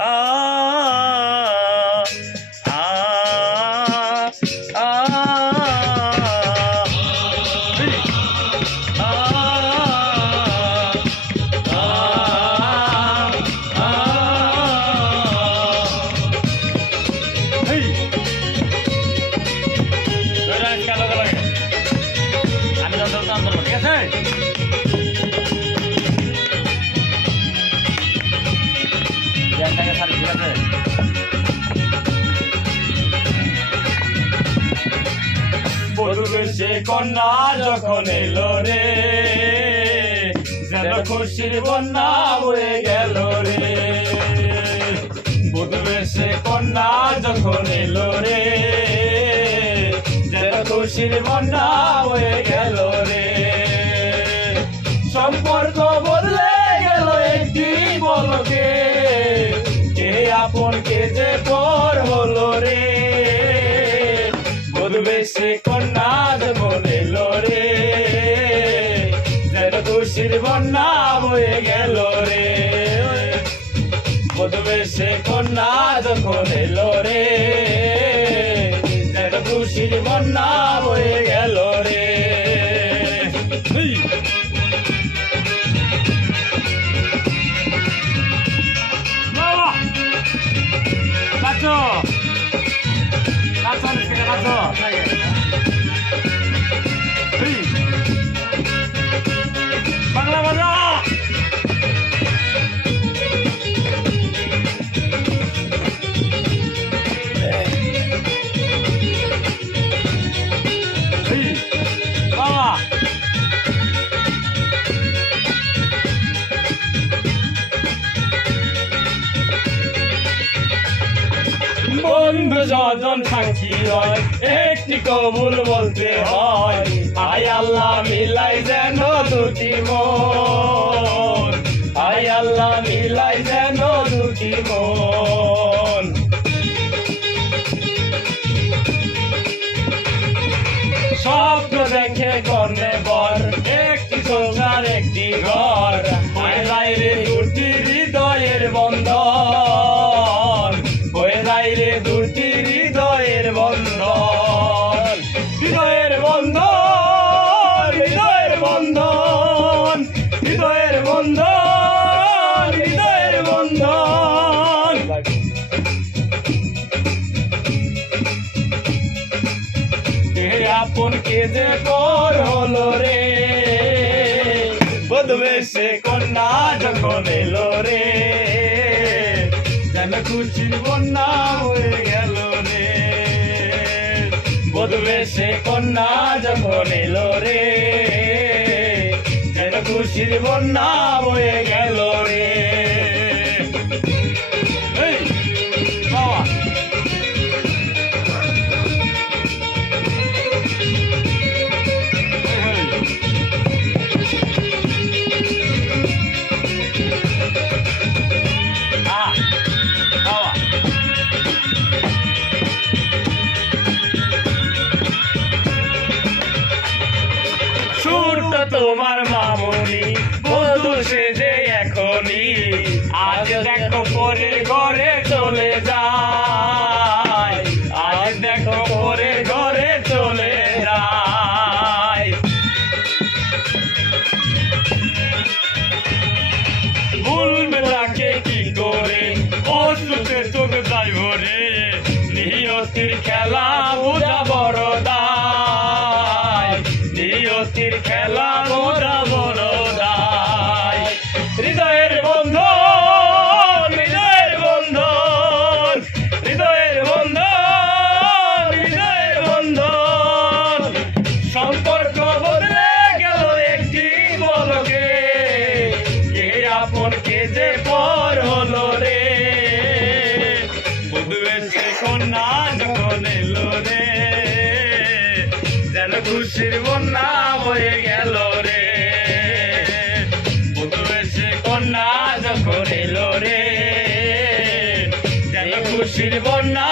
Ah. আছে পরিবেশে কন্যা যখন এলো রে, যেন খুশির বন্যা বয়ে গেল রে। পরিবেশে কন্যা যখন এলো রে, যেন খুশির বন্যা বয়ে গেল আপন কে যে পর হলো রে? বধবে সে কন্যা যখন এলো রে। যেন খুশির বন্যা বয়ে গেল রে। বধবে সে কন্যা যখন এলো রে। যেন খুশির বন্যা নাচো! নাচো, আনুষ্কা, বন্ধু যজন সাক্ষী হয়, একটি কবুল বলতে হয়। আয় আল্লাহ মিলাই যেন দুটি মন। আয় আল্লাহ মিলাই যেন দুটি মন। স্বপ্ন দেখে কর্ণে বর, একটি সংসার, একটি ঘর। আপন কে যে পর হলো রে? বদবেশে কন্যা যখন এলো রে, যেন খুশির বন্যা হয়ে গেল রে। বদবেশে কন্যা যখন এলো রে, যেন খুশির বন্যা হয়ে গেল তোমার মামনি বধু সে যে এখনই। আজ দেখো পরে ঘরে চলে যায়। আজ দেখো পরে ঘরে চলে যায়। ভুলবে তাকে কি করে? অসুখে চোখ যাই ভরে। নিয়তির খুশির বন্যা বয়ে গেল রে। বুধবেশে কন্যা যখন এলো রে যেন খুশির বন্যা